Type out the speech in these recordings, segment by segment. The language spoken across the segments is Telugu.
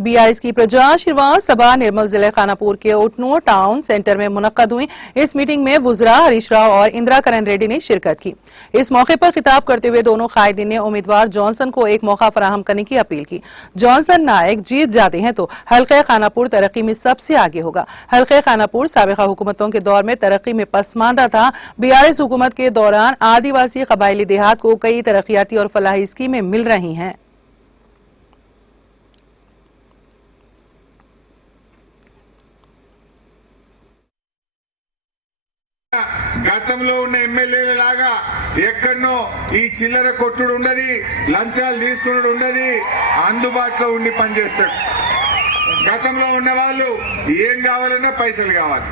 बीआरएस की प्रजा आशीर्वाद सभा निर्मल जिले खानापुर के उटनूर टाउन सेंटर में मुनक्कद हुई। इस मीटिंग में वुज़रा हरीश राव और इंदिरा करण रेड्डी ने शिरकत की। इस मौके पर खिताब करते हुए दोनों कायदीन ने उम्मीदवार जॉनसन को एक मौका फराहम करने की अपील की। जॉनसन नायक जीत जाते हैं तो हल्के खानापुर तरक्की में सबसे आगे होगा। हल्के खानापुर साबिका हुकूमतों के दौर में तरक्की में पसमानदा था। बीआरएस हुकूमत के दौरान आदिवासी कबायली देहात को कई तरक्याती और फलाही स्कीमें मिल रही हैं। గతంలో ఉన్న ఎమ్మెల్యేల లాగా ఎక్కడనో ఈ చిల్లర కొట్టుడు ఉన్నది, లంచాలు తీసుకునుడు ఉన్నది, అందుబాటులో ఉండి పనిచేస్తాడు. గతంలో ఉన్న వాళ్ళు ఏం కావాలన్నా పైసలు కావాలి,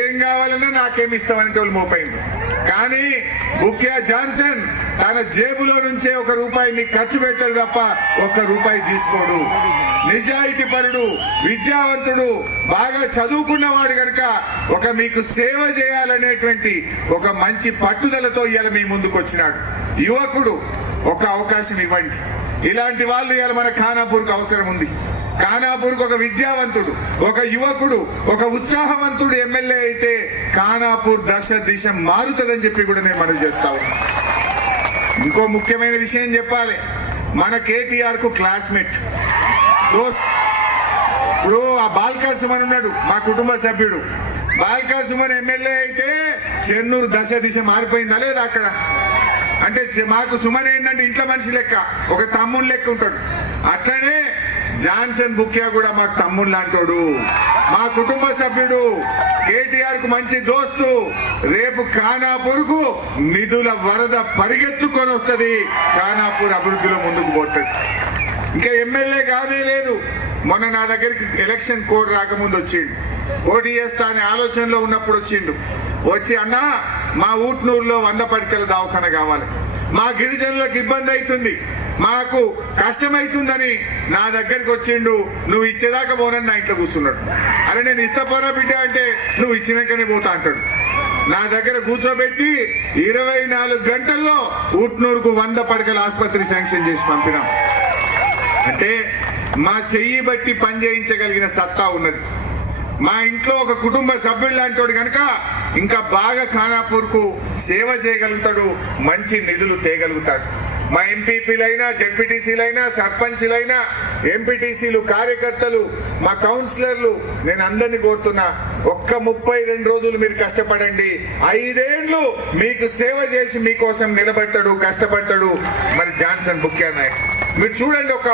ఏం కావాలన్నా నాకేమిస్తామని వాళ్ళు మోపైంది. కానీ ముఖ్య జాన్సన్ తన జేబులో నుంచే ₹1 మీకు ఖర్చు పెట్టాడు తప్ప ₹1 తీసుకోడు. నిజాయితీ పరుడు, విద్యావంతుడు, బాగా చదువుకున్నవాడు కనుక మీకు సేవ చేయాలనేటువంటి ఒక మంచి పట్టుదలతో ఇవాళ మీ ముందుకు వచ్చినాడు. యువకుడు, ఒక అవకాశం ఇవ్వండి. ఇలాంటి వాళ్ళు ఇవాళ మన ఖానాపూర్కు అవసరం ఉంది. ఖానాపూర్కు ఒక విద్యావంతుడు, ఒక యువకుడు, ఒక ఉత్సాహవంతుడు ఎమ్మెల్యే అయితే ఖానాపూర్ దశ దిశ మారుతుందని చెప్పి కూడా నేను మనవి చేస్తా ఉన్నా. ఇంకో ముఖ్యమైన విషయం చెప్పాలి. మన కేటీఆర్ కు క్లాస్మేట్ దోస్త్. ఇప్పుడు ఆ బాల్కా సుమన్ ఉన్నాడు, మా కుటుంబ సభ్యుడు. బాల్కా సుమన్ ఎమ్మెల్యే అయితే చెన్నూరు దశ దిశ మారిపోయిందా లేదా అక్కడ? అంటే మాకు సుమన్ ఏంటంటే ఇంట్లో మనిషి లెక్క, ఒక తమ్ముడు లెక్క ఉంటాడు. అట్లనే జాన్సన్ బుక్యా కూడా మాకు తమ్ముడు లాంటోడు, మా కుటుంబ సభ్యుడు, కేటీఆర్ కు మంచి దోస్తు. రేపు ఖానాపూర్ కు నిధుల వరద పరిగెత్తుకొని వస్తుంది, ఖానాపూర్ అభివృద్ధిలో ముందుకు పోతుంది. ఇంకా ఎమ్మెల్యే కాదే లేదు. మొన్న నా దగ్గరికి ఎలక్షన్ కోడ్ రాకముందు వచ్చిండు, పోటీ చేస్తా అనే ఆలోచనలో ఉన్నప్పుడు వచ్చిండు. వచ్చి అన్నా మా ఊట్నూరులో 100 పడకల దవాఖాన కావాలి, మా గిరిజనులకు ఇబ్బంది అవుతుంది, మాకు కష్టమైతుందని నా దగ్గరికి వచ్చిండు. నువ్వు ఇచ్చేదాకా పోనని నా ఇంట్లో కూర్చున్నాడు. అరే నేను ఇస్తా పోరా బిడ్డ అంటే నువ్వు ఇచ్చినాకనే పోతా అంటాడు. నా దగ్గర కూర్చోబెట్టి 24 గంటల్లో ఊట్నూరుకు 100 పడకల ఆసుపత్రి శాంక్షన్ చేసి పంపినాం. అంటే మా చెయ్యి బట్టి పని చేయించగలిగిన సత్తా ఉన్నది. మా ఇంట్లో ఒక కుటుంబ సభ్యుడు లాంటి కనుక ఇంకా బాగా ఖానాపూర్ కు సేవ చేయగలుగుతాడు, మంచి నిధులు తేగలుగుతాడు. మా ఎంపీపీలైనా, జెడ్పీటీసీలైనా, సర్పంచ్లైనా, ఎంపీటీసీలు, కార్యకర్తలు, మా కౌన్సిలర్లు, నేను అందరినీ కోరుతున్నా, ఒక్క 32 రోజులు మీరు కష్టపడండి. 5 ఏళ్లు మీకు సేవ చేసి మీకోసం నిలబడతాడు, కష్టపడతాడు మరి జాన్సన్ బుక్యా నాయక్. మీరు చూడండి ఒక